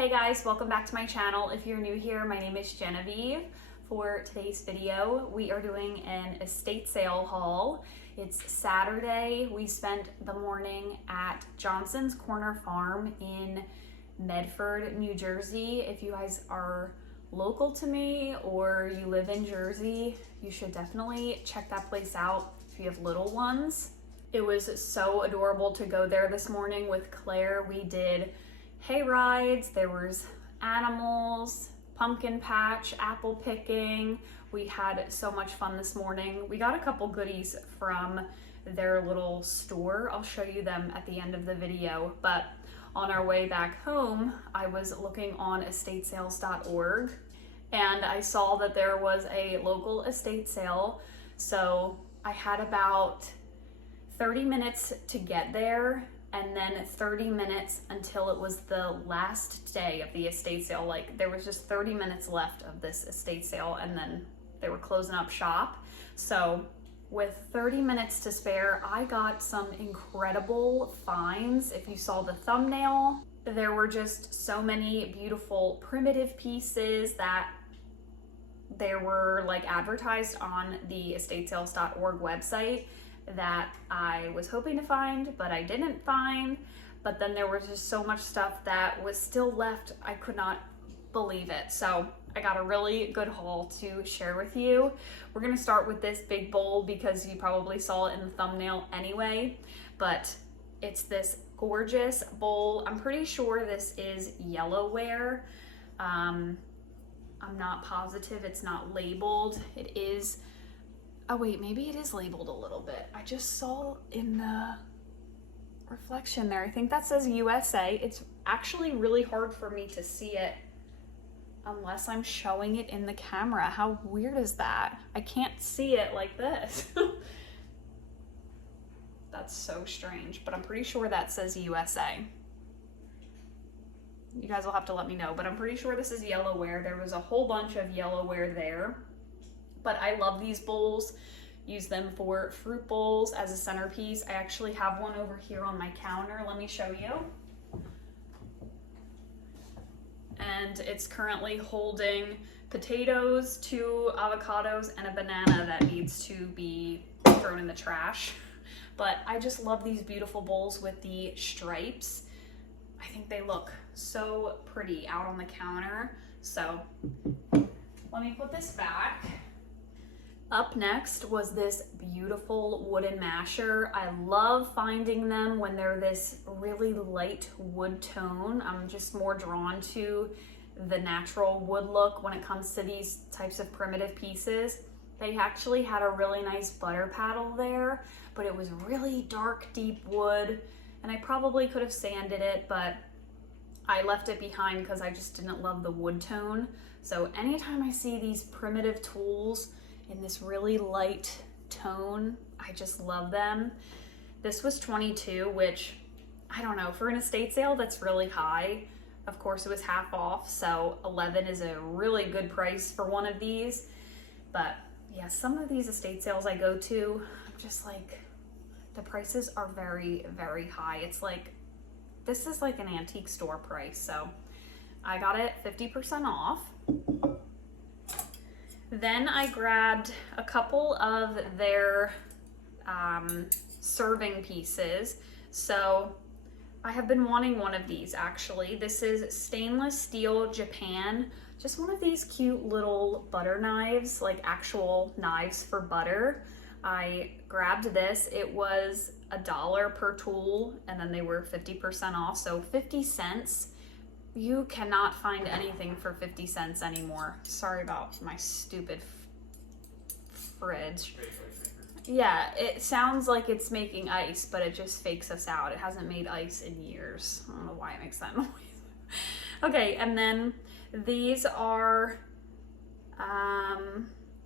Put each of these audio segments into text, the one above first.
Hey guys, welcome back to my channel. If you're new here, my name is Genevieve. For today's video, we are doing an estate sale haul. It's Saturday. We spent the morning at Johnson's Corner Farm in Medford, New Jersey. If you guys are local to me or you live in Jersey, you should definitely check that place out if you have little ones. It was so adorable to go there this morning with Claire. We did hay rides, there was animals, pumpkin patch, apple picking. We had so much fun this morning. We got a couple goodies from their little store. I'll show you them at the end of the video, but on our way back home, I was looking on estatesales.org and I saw that there was a local estate sale. So I had about 30 minutes to get there and then 30 minutes until it was the last day of the estate sale. Like there was just 30 minutes left of this estate sale and then they were closing up shop. So with 30 minutes to spare, I got some incredible finds. If you saw the thumbnail, there were just so many beautiful primitive pieces that they were like advertised on the estatesales.org website that I was hoping to find, but I didn't find. But then there was just so much stuff that was still left. I could not believe it. So I got a really good haul to share with you. We're gonna start with this big bowl because you probably saw it in the thumbnail anyway, but it's this gorgeous bowl. I'm pretty sure this is Yellowware. I'm not positive, it's not labeled. It is, oh wait, maybe it is labeled a little bit. I just saw in the reflection there, I think that says USA. It's actually really hard for me to see it unless I'm showing it in the camera. How weird is that? I can't see it like this. That's so strange, but I'm pretty sure that says USA. You guys will have to let me know, but I'm pretty sure this is Yellowware. There was a whole bunch of Yellowware there. But I love these bowls, use them for fruit bowls as a centerpiece. I actually have one over here on my counter. Let me show you. And it's currently holding potatoes, 2 avocados, and a banana that needs to be thrown in the trash. But I just love these beautiful bowls with the stripes. I think they look so pretty out on the counter. So let me put this back. Up next was this beautiful wooden masher. I love finding them when they're this really light wood tone. I'm just more drawn to the natural wood look when it comes to these types of primitive pieces. They actually had a really nice butter paddle there, but it was really dark, deep wood, and I probably could have sanded it, but I left it behind because I just didn't love the wood tone. So anytime I see these primitive tools in this really light tone, I just love them. This was $22, which I don't know, for an estate sale that's really high. Of course it was half off, so $11 is a really good price for one of these. But yeah, some of these estate sales I go to, I'm just like, the prices are very, very high. It's like, this is like an antique store price. So I got it 50% off. Then I grabbed a couple of their serving pieces. So I have been wanting one of these actually. This is stainless steel Japan. Just one of these cute little butter knives, like actual knives for butter. I grabbed this. It was $1 per tool and then they were 50% off, so 50 cents. You cannot find anything for 50 cents anymore. Sorry about my stupid fridge. Yeah, it sounds like it's making ice, but it just fakes us out. It hasn't made ice in years. I don't know why it makes that noise. Okay, and then these are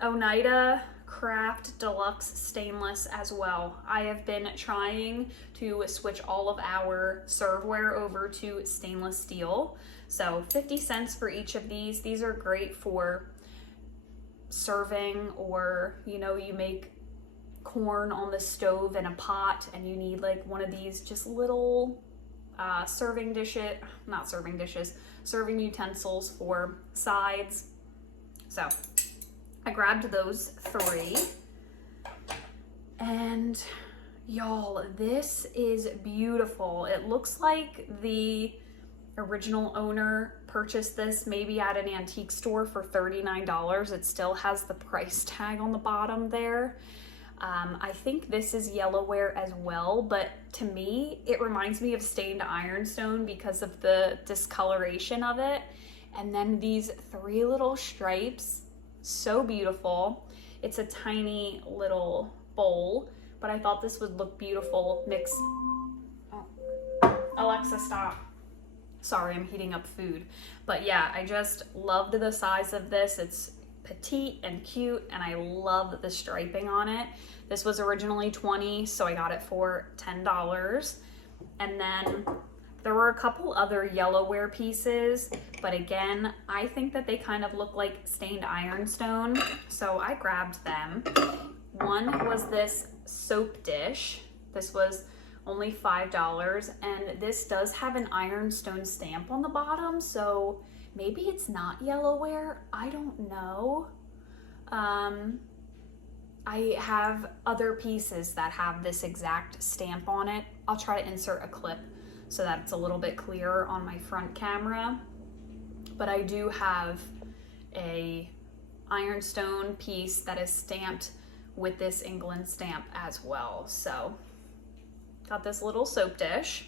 Oneida Craft Deluxe Stainless as well. I have been trying to switch all of our serveware over to stainless steel. So 50 cents for each of these. These are great for serving, or you know, you make corn on the stove in a pot and you need like one of these just little serving utensils for sides. So I grabbed those 3. And y'all, this is beautiful. It looks like the original owner purchased this maybe at an antique store for $39. It still has the price tag on the bottom there. I think this is Yellowware as well, but to me, it reminds me of stained ironstone because of the discoloration of it. And then these 3 little stripes, so beautiful. It's a tiny little bowl, but I thought this would look beautiful mixed. Oh. Alexa, stop. Sorry, I'm heating up food. But yeah, I just loved the size of this. It's petite and cute, and I love the striping on it. This was originally $20, so I got it for $10. And then there were a couple other Yellowware pieces, but again, I think that they kind of look like stained ironstone, so I grabbed them. One was this soap dish. This was only $5, and this does have an ironstone stamp on the bottom, so maybe it's not Yellowware. I don't know. I have other pieces that have this exact stamp on it. I'll try to insert a clip so that it's a little bit clearer on my front camera. But I do have a ironstone piece that is stamped with this England stamp as well. So got this little soap dish.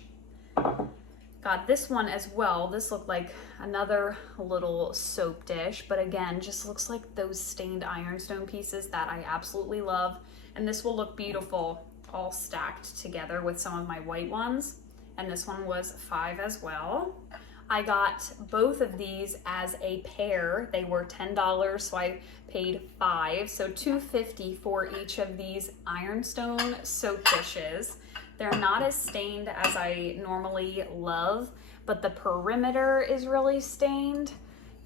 Got this one as well. This looked like another little soap dish, but again, just looks like those stained ironstone pieces that I absolutely love. And this will look beautiful all stacked together with some of my white ones. And this one was $5 as well. I got both of these as a pair. They were $10, so I paid $5. So $2.50 for each of these ironstone soap dishes. They're not as stained as I normally love, but the perimeter is really stained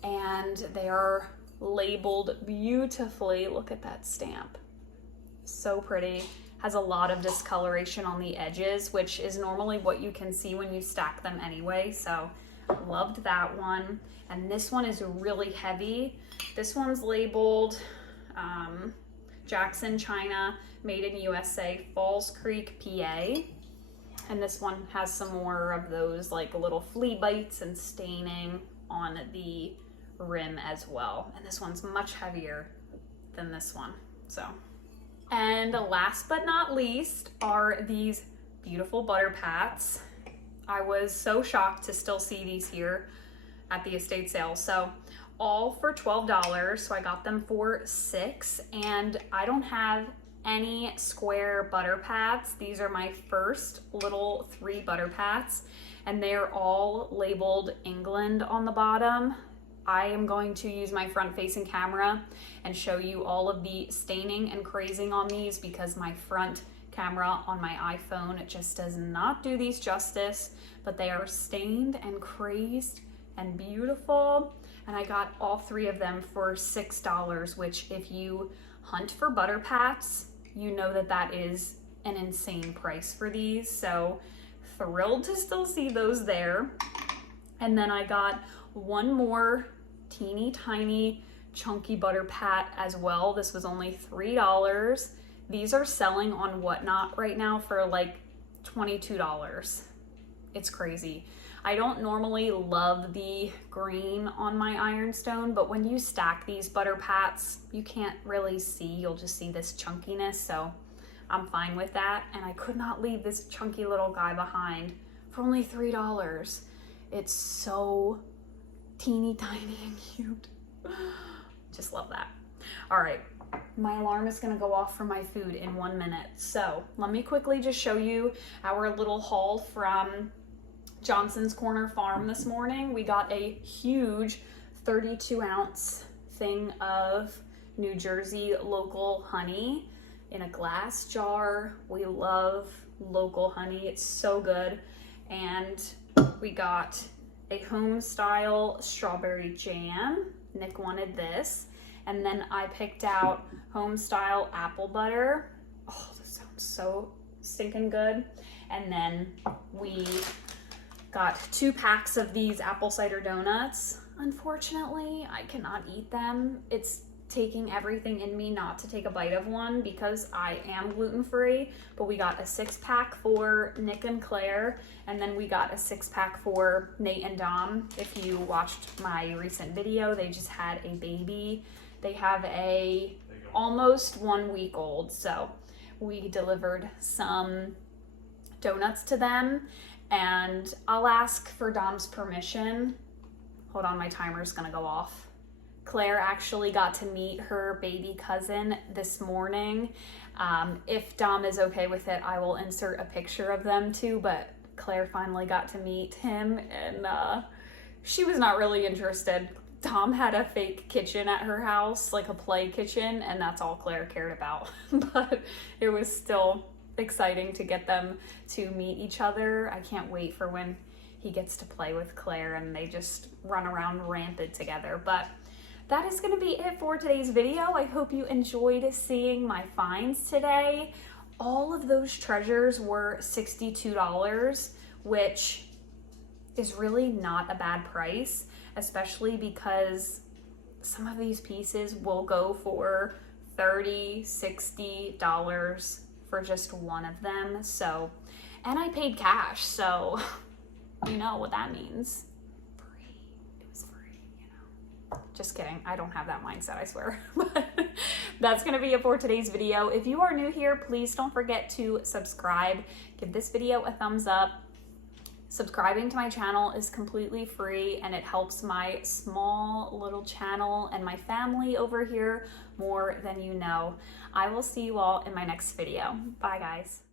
and they are labeled beautifully. Look at that stamp. So pretty. Has a lot of discoloration on the edges, which is normally what you can see when you stack them anyway. So loved that one. And this one is really heavy. This one's labeled Jackson, China, made in USA, Falls Creek, PA. And this one has some more of those like little flea bites and staining on the rim as well. And this one's much heavier than this one. So, and last but not least are these beautiful butter pats. I was so shocked to still see these here at the estate sale. So all for $12, so I got them for $6, and I don't have any square butter pats. These are my first little 3 butter pats, and they're all labeled England on the bottom. I am going to use my front-facing camera and show you all of the staining and crazing on these because my front camera on my iPhone just does not do these justice, but they are stained and crazed and beautiful. And I got all 3 of them for $6, which if you hunt for butter pats, you know that that is an insane price for these. So thrilled to still see those there. And then I got one more teeny tiny chunky butter pat as well. This was only $3. These are selling on Whatnot right now for like $22. It's crazy. I don't normally love the green on my Ironstone, but when you stack these butter pats, you can't really see. You'll just see this chunkiness, so I'm fine with that. And I could not leave this chunky little guy behind for only $3. It's so teeny tiny and cute. Just love that. All right, my alarm is gonna go off for my food in 1 minute. So let me quickly just show you our little haul from Johnson's Corner Farm this morning. We got a huge 32-ounce thing of New Jersey local honey in a glass jar. We love local honey. It's so good. And we got a home style strawberry jam. Nick wanted this. And then I picked out home style apple butter. Oh, this sounds so stinking good. And then we Got 2 packs of these apple cider donuts. Unfortunately, I cannot eat them. It's taking everything in me not to take a bite of one because I am gluten-free, but we got a 6-pack for Nick and Claire, and then we got a 6-pack for Nate and Dom. If you watched my recent video, they just had a baby. They have a almost 1 week old, so we delivered some donuts to them, and I'll ask for Dom's permission. Hold on, my timer's gonna go off. Claire actually got to meet her baby cousin this morning. If Dom is okay with it, I will insert a picture of them too, but Claire finally got to meet him, and she was not really interested. Dom had a fake kitchen at her house, like a play kitchen, and that's all Claire cared about. But it was still exciting to get them to meet each other. I can't wait for when he gets to play with Claire and they just run around rampant together. But that is going to be it for today's video. I hope you enjoyed seeing my finds today. All of those treasures were $62, which is really not a bad price, especially because some of these pieces will go for $30, $60 for just one of them. So, and I paid cash, so you know what that means. Free. It was free, you know. Just kidding. I don't have that mindset, I swear. But that's going to be it for today's video. If you are new here, please don't forget to subscribe. Give this video a thumbs up. Subscribing to my channel is completely free, and it helps my small little channel and my family over here more than you know. I will see you all in my next video. Bye, guys.